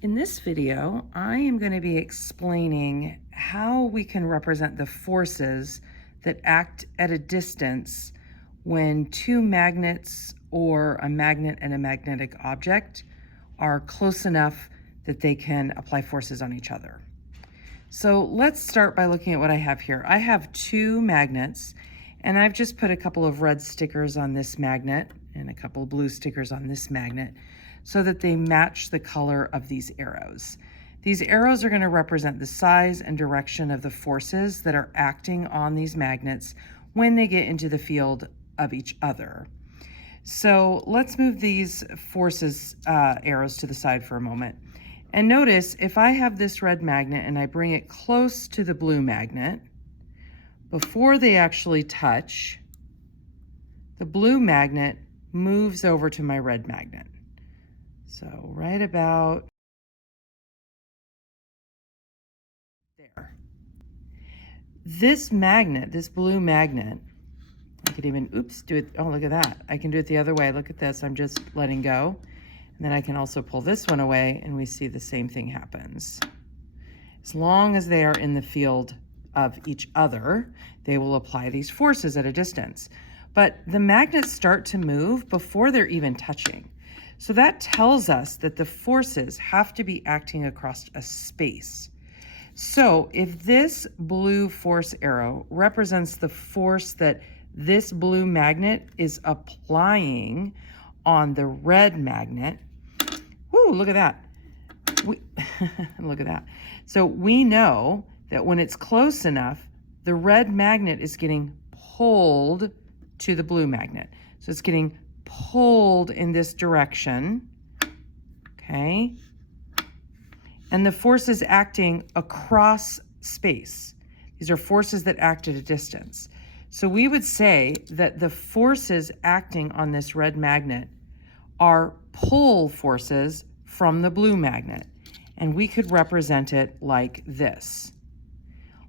In this video, I am going to be explaining how we can represent the forces that act at a distance when two magnets or a magnet and a magnetic object are close enough that they can apply forces on each other. So let's start by looking at what I have here. I have two magnets, and I've just put a couple of red stickers on this magnet and a couple of blue stickers on this magnet so that they match the color of these arrows. These arrows are going to represent the size and direction of the forces that are acting on these magnets when they get into the field of each other. So let's move these forces arrows to the side for a moment. And notice if I have this red magnet and I bring it close to the blue magnet, before they actually touch, the blue magnet moves over to my red magnet. So right about there. This magnet, this blue magnet, I could even, do it. Oh, look at that. I can do it the other way. Look at this. I'm just letting go. And then I can also pull this one away and we see the same thing happens. As long as they are in the field of each other, they will apply these forces at a distance. But the magnets start to move before they're even touching. So that tells us that the forces have to be acting across a space. So if this blue force arrow represents the force that this blue magnet is applying on the red magnet, whoo, look at that. Look at that. So we know that when it's close enough, the red magnet is getting pulled to the blue magnet. So it's getting pulled in this direction, okay? And the force is acting across space. These are forces that act at a distance. So we would say that the forces acting on this red magnet are pull forces from the blue magnet, and we could represent it like this.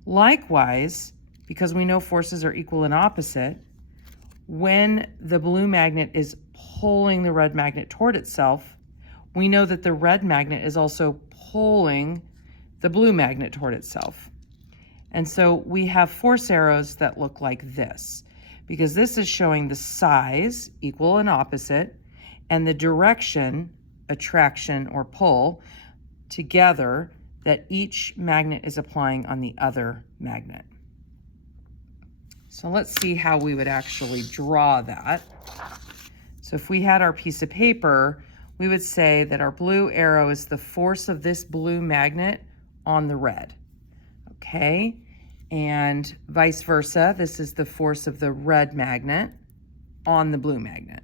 Likewise, because we know forces are equal and opposite, when the blue magnet is pulling the red magnet toward itself, we know that the red magnet is also pulling the blue magnet toward itself. And so we have force arrows that look like this, because this is showing the size, equal and opposite, and the direction, attraction or pull, together that each magnet is applying on the other magnet. So let's see how we would actually draw that. So if we had our piece of paper, we would say that our blue arrow is the force of this blue magnet on the red, okay? And vice versa, this is the force of the red magnet on the blue magnet.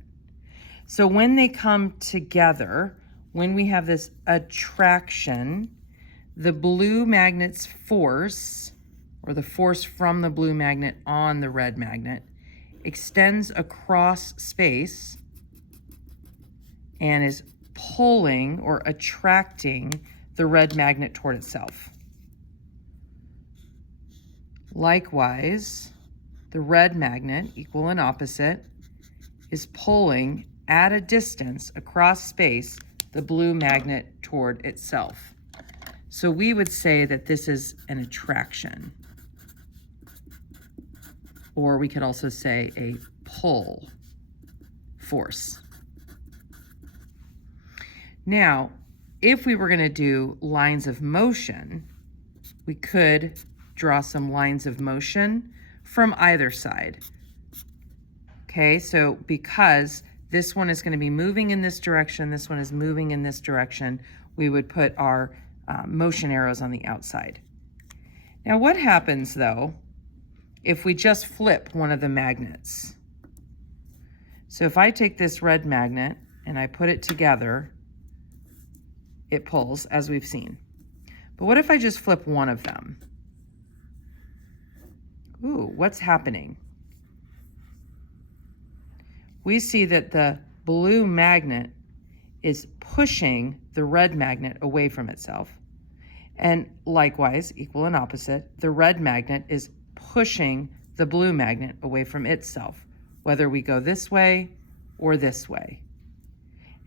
So when they come together, when we have this attraction, the blue magnet's force, or the force from the blue magnet on the red magnet, extends across space and is pulling or attracting the red magnet toward itself. Likewise, the red magnet, equal and opposite, is pulling at a distance across space the blue magnet toward itself. So we would say that this is an attraction. Or we could also say a pull force. Now, if we were going to do lines of motion, we could draw some lines of motion from either side. Okay, so because this one is going to be moving in this direction, this one is moving in this direction, we would put our motion arrows on the outside. Now what happens though if we just flip one of the magnets? So if I take this red magnet and I put it together, it pulls, as we've seen. But what if I just flip one of them? Ooh, what's happening? We see that the blue magnet is pushing the red magnet away from itself. And likewise, equal and opposite, the red magnet is pushing the blue magnet away from itself, whether we go this way or this way.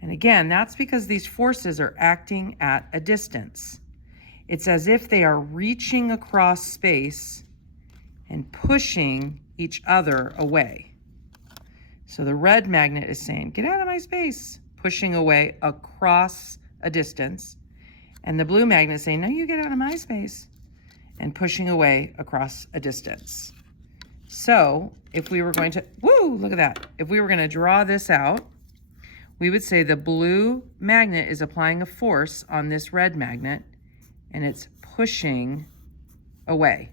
And again, that's because these forces are acting at a distance. It's as if they are reaching across space and pushing each other away. So the red magnet is saying, get out of my space, pushing away across a distance. And the blue magnet is saying, no, you get out of my space, and pushing away across a distance. So if we were going to, woo, look at that. If we were going to draw this out, we would say the blue magnet is applying a force on this red magnet, and it's pushing away.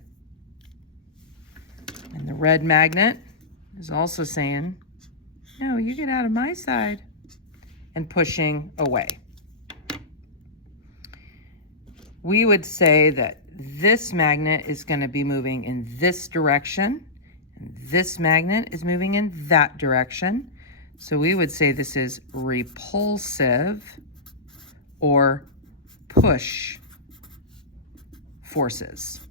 And the red magnet is also saying, no, you get out of my side, and pushing away. We would say that this magnet is going to be moving in this direction, and this magnet is moving in that direction. So we would say this is repulsive or push forces.